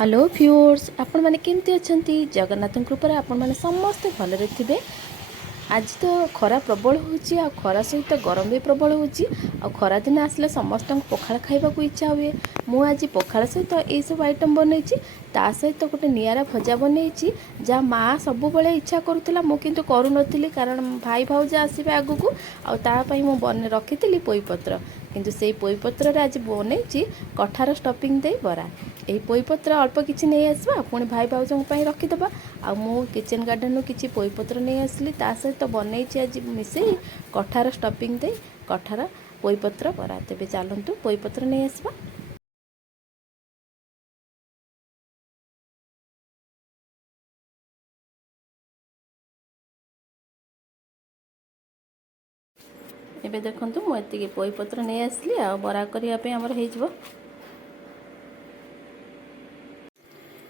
Hello viewers आपण माने केमती अछंती जगन्नाथ कृपा आपण माने समस्त भलरे थिबे। आज तो खरा प्रबल होची आ खरा सहित गरम भी प्रबल होची आ खरा दिन आसले समस्त पखाळ खाइबा को इच्छा हुए। मु आज पखाळ सहित ए सब आइटम बनैछि ता सहित गोटे नियारा भजा बनैछि जा माँ सब बळे इच्छा करूतिला मु किंतु करू नथिली कारण भाई भाउज आसीबे आगु को आ ता पई मु बन रखितिली पोई पत्र किंतु सेई पोई पत्र रे आज बनैछि कठार स्टफिंग दे बरा। यही पोईपत्र अल्प किसी नहीं आसवा पुणी भाई भाउजों रखीदबा आ मु किचन गार्डन किसी पोईपत्र नहीं आसली ता सहित बनई आज मिसे कठार स्टफिंग दे कठार पोईपत्र बरा। तेबे चलतु पोईपत्र नहीं आसवा। एबे देखंतु मु एतिके पोईपत्र नहीं आसली आ बरा करिया पे हमर हे जबो।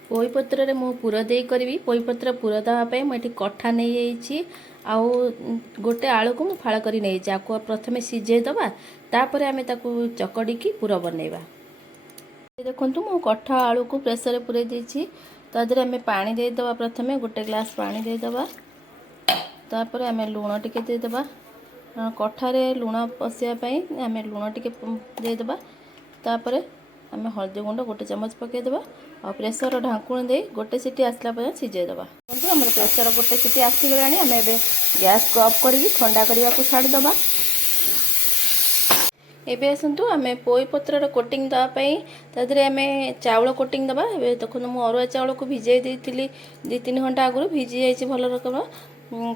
पोईपत्र रे मु पूरा दे करी पोईपत्र पूरा देवाई मुझे कठा नहीं जाइए आउ गोटे आलू को फाड़ कर नहीं जाको प्रथमे सीझे दबा तापर आमे ताकू चकड़ी की पूरा बनैबा। देखंतु मु कठा आलू को प्रेशर रे पुरे देछि तादरे आमे पानी दे दबा प्रथमे गोटे ग्लास पानी दे दबा तापर आमे लूण टिके दे दबा कठा रे लूण पसिया पई आमे लूण टिके दे दबा तापर आमे हल्दी गुंड गोटे चमच पके दबा और प्रेशर ढांकुण दे गोटे सीटी आसला पर सिझे दबा। हमर प्रेशर गोटे सीटी आसी गलानी आमे एबे गैस को ऑफ करी ठंडा करिया को छाड़ी दबा। एबे आसंतु आमे पोई पत्र रो कोटिंग दबा पई तादरे आमे चावल कोटिंग दबा। एबे देखो मु अरुआ चावल को भिजे देइतिली 2-3 घंटा आगु भिजी जाइछि भलो रकम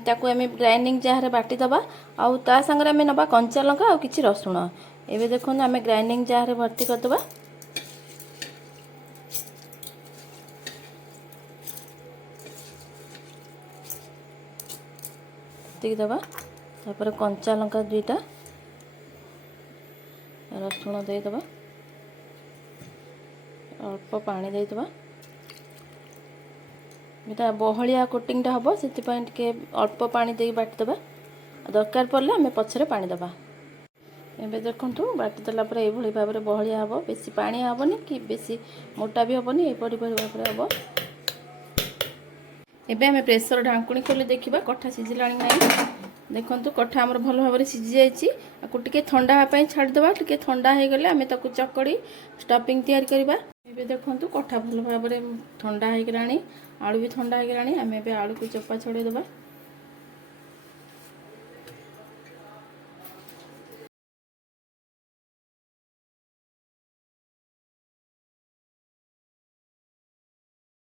ताकू आमे ग्राइंडिंग जार बाटी दबा आउ ता संगे आमे नबा कंचा लंका आ किछि रसुण। एबे देखो आमे ग्राइंडिंग जार भर्ती कर दबा दबा तापर कंचा लंका 2टा रसुण दे दबा अल्प पानी दे दबा। एटा बहलिया कोटिंग टा हबो सेति पय टिके अल्प पानी दे बाटी दबा दरकार पड़ले हमें पछरे पानी दबा। एबे देखंतु बाटी दला पर ए भली भाबरे बहलिया हबो बेसी पानी हबोनी कि बेसी मोटा भी हबोनी ए परि भाबरे हबो। एबे हमें प्रेशर ढांकुणी खोली देखिबा कठा सिझिलाणी नाही। देखंतु कठा हमर भलो भाबरे सिझि जायछि आकु टिके ठंडा हा पय छाडी दबा टिके ठंडा हे गले हमें ताकु चकड़ी स्टफिंग तैयार करबा। एबे देखंतु कठा भलो भाबरे ठंडा हे गलाणी आलू भी ठंडा हे गलाणी हमें एबे आलू को चोपा छोड़े दबा।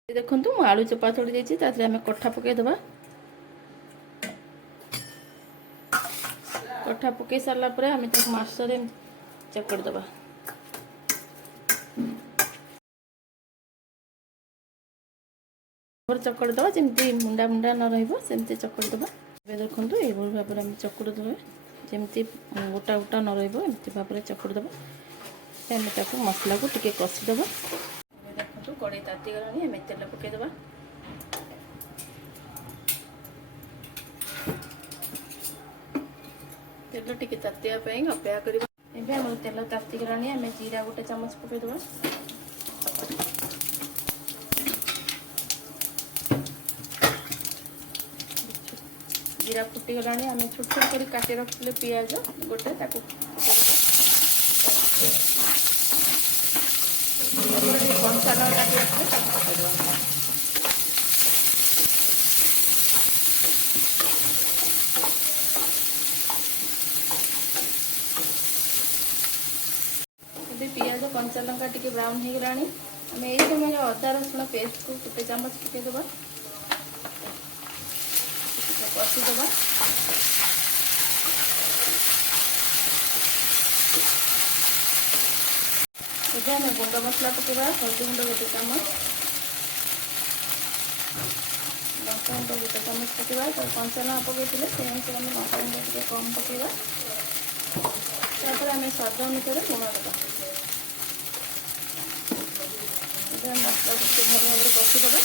देखंतु मु आलू चोपा छोड़ी देछि तातरे हमें कठा पके दबा। कठा पके सारला परे हमें तक मासरे चकड़ दबा। और चकड़ दबा जेमती मुंडा मुंडा न रहइबो सेमती चकड़ दबा। एबे देखंतु ए भल भाबरे हम चकड़ दबा जेमती गोटा गोटा न रहइबो एमती भाबरे चकड़ दबा। हमें ताकू मसला को टिके कसी दबा। देखंतु कड़े ताती गलानी हमें तेल पके दबा। तेल टिके तातिया पई अपेक्षा करबा। एबे हमर तेल ताती गलानी हमें जीरा गोटे चमच पके दबा। जीरा फुटी गलानी हमें छोट छोट कर काटी रखले प्याज गोटे ताकू कंचा लंका काटी रखले ताकू पके दबा। पियाज कंचा लंका टिके ब्राउन हो गलानी हमें यही समय अदा रसुण पेस्ट को गोटे चमच पके दबा कसी दबा। एबे हमें गुंड मसला पकेबा हल्दी गुंड गोटे चमच लंका गुंड गोटे चमच पकेबा तो कंचा लंका पकेइले से अनुसार हमें लंका गुंड टिके कम पकेबा। तापर हमें स्वाद अनुसार लुण दबा। मसला को भल भाव कषि दबा।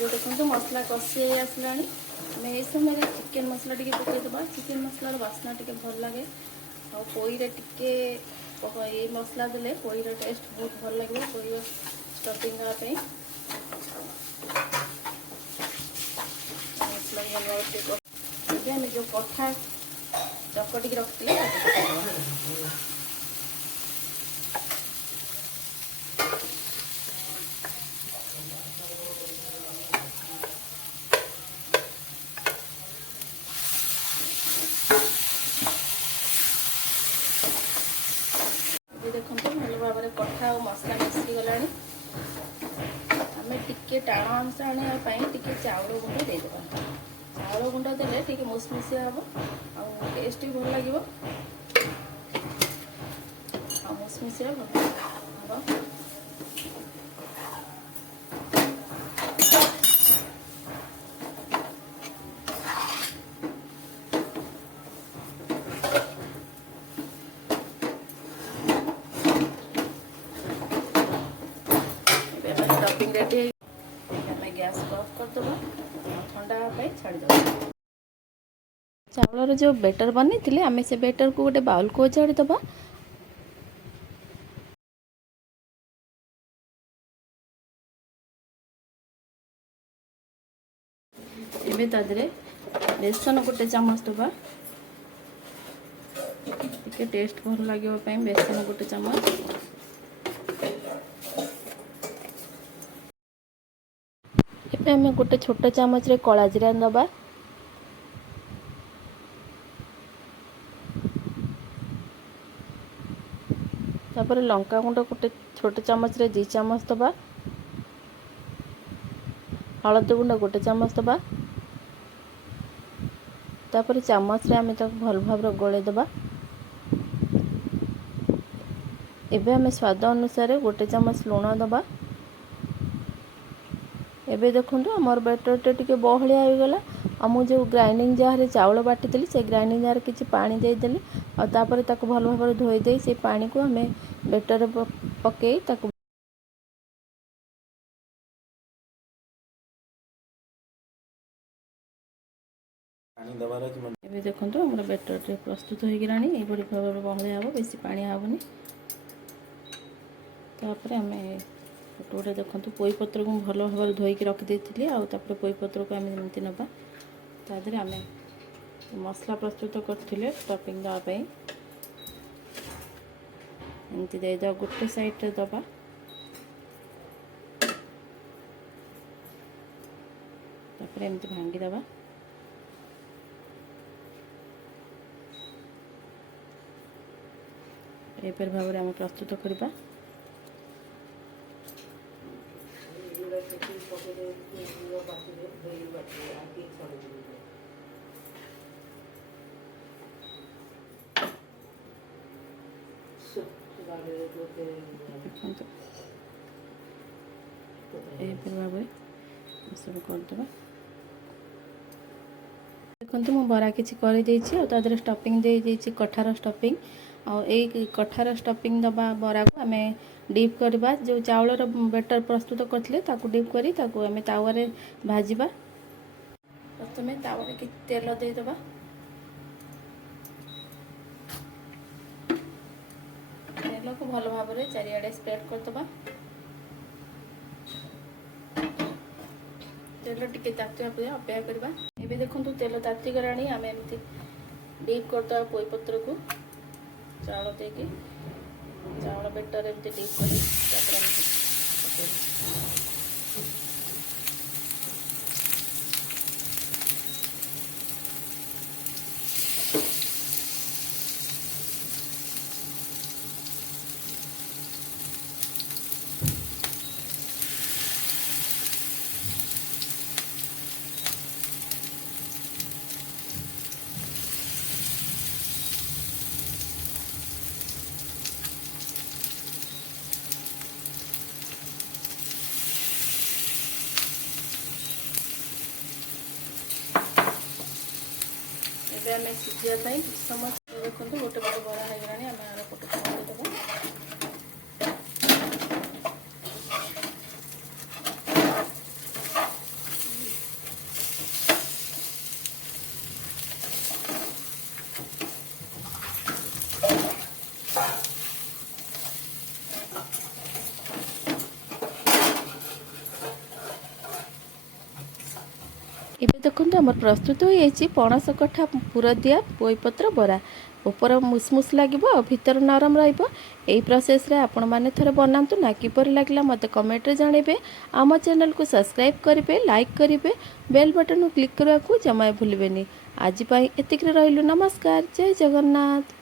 देखो मसला कषि आसला हमें ये समय चिकेन मसला टिके पकई दबा। चिकेन मसलार बास्ना टिके भल लगे आ पोई रे टिके ये मसला देले पोईर टेस्ट बहुत भल लगे पोई स्टफिंग देवाई मसला भल आम जो कथा चकटिक रखी देखो भल भाव में कथा और मसला मिसी गला आम टे टाण अंश आने टे चाउल गुंड देदेबा चाउल गुंड देले टे मुसमुसिया हम आ टेस्ट भी भल लगे मुसमुसिया भल हम स्टफिंग रेडी है गैस ऑफ करदे ठंडा छाड़ीद चावल जो बेटर बनी थी आम से बेटर को गोटे बाउल को ओजाड़ी दबा एबे तादरे बेसन गोटे चमच दबा टिके टेस्ट भल लगे बेसन गोटे चमच एबे आम गोटे छोट चामच रे कला जीरा दबा तापर लंका गुंड गोटे छोट चामच रे 2 चामच दबा हलदी गुंड गोटे चामच दबा तापर चामच रे आम तक भल भाव गोले दबा एबे आम स्वाद अनुसार गोटे चामच लुण दबा एबे देखो आमर बेटर टे बहलिया हो गला आम जो ग्राइंडिंग जार चाउल बाटी से ग्राइंडिंग जार किसी पानी देदेली आपर ताक भल भाव धोई दे से पानी को आम बेटर पकई ताक एबे देखो आम बेटर टे प्रस्तुत हो गला ये भाव में बहलिया हम बेसी पानी हेनी तापर आम गोटे गोटे देखो पोई पत्र को भल भाव धोईकी रखी आउे पोई पत्र को आम एमती नवा तादे आम मसला प्रस्तुत करते स्टफिंग देवाई एमती देद गोटे साइड रे दबा तापर एमती भांगी दबा एपर भाव में आम प्रस्तुत करवा भाव सब करदे देखो मु बरा किसी कर स्टफिंग दे कठार स्टफिंग आई कठार स्टफिंग दबा बरा को आम डीप करवा जो चाउल बेटर प्रस्तुत करते डीप करी आम तावा भाजवा प्रथम तावा कि तेल देदबा तेल को भल भाव में चारिआडे स्प्रेड करदबा तेल टिके तातिया अपेक्षा करवा एबे देखो तेल ताती गला आम एमती डीप करदे पोई पत्र को चाउल देके चाउल बेटर एमती डीप कर आम सीझापी कुछ समय देखो गोटे पट बड़ा हो गला आम आर पट देव ଏବେ ଦେଖନ୍ତୁ ଆମର ପ୍ରସ୍ତୁତ ହୋଇଯାଇଛି ପଣସ କଠା ପୁର ଦିଆ ପୋଇପତ୍ର ବରା। ଉପର ମୁସମୁସ ଲାଗିବ ଆଉ ଭିତର ନରମ ରହିବ। ଏହି ପ୍ରୋସେସ୍ରେ ଆପଣମାନେ ଥରେ ବନାନ୍ତୁ ନା, କିପରି ଲାଗିଲା ମୋତେ କମେଣ୍ଟରେ ଜଣାଇବେ। ଆମ ଚ୍ୟାନେଲକୁ ସବସ୍କ୍ରାଇବ୍ କରିବେ, ଲାଇକ୍ କରିବେ, ବେଲ୍ ବଟନକୁ କ୍ଲିକ୍ କରିବାକୁ ଜମା ଭୁଲିବେନି। ଆଜି ପାଇଁ ଏତିକିରେ ରହିଲୁ। ନମସ୍କାର, ଜୟ ଜଗନ୍ନାଥ।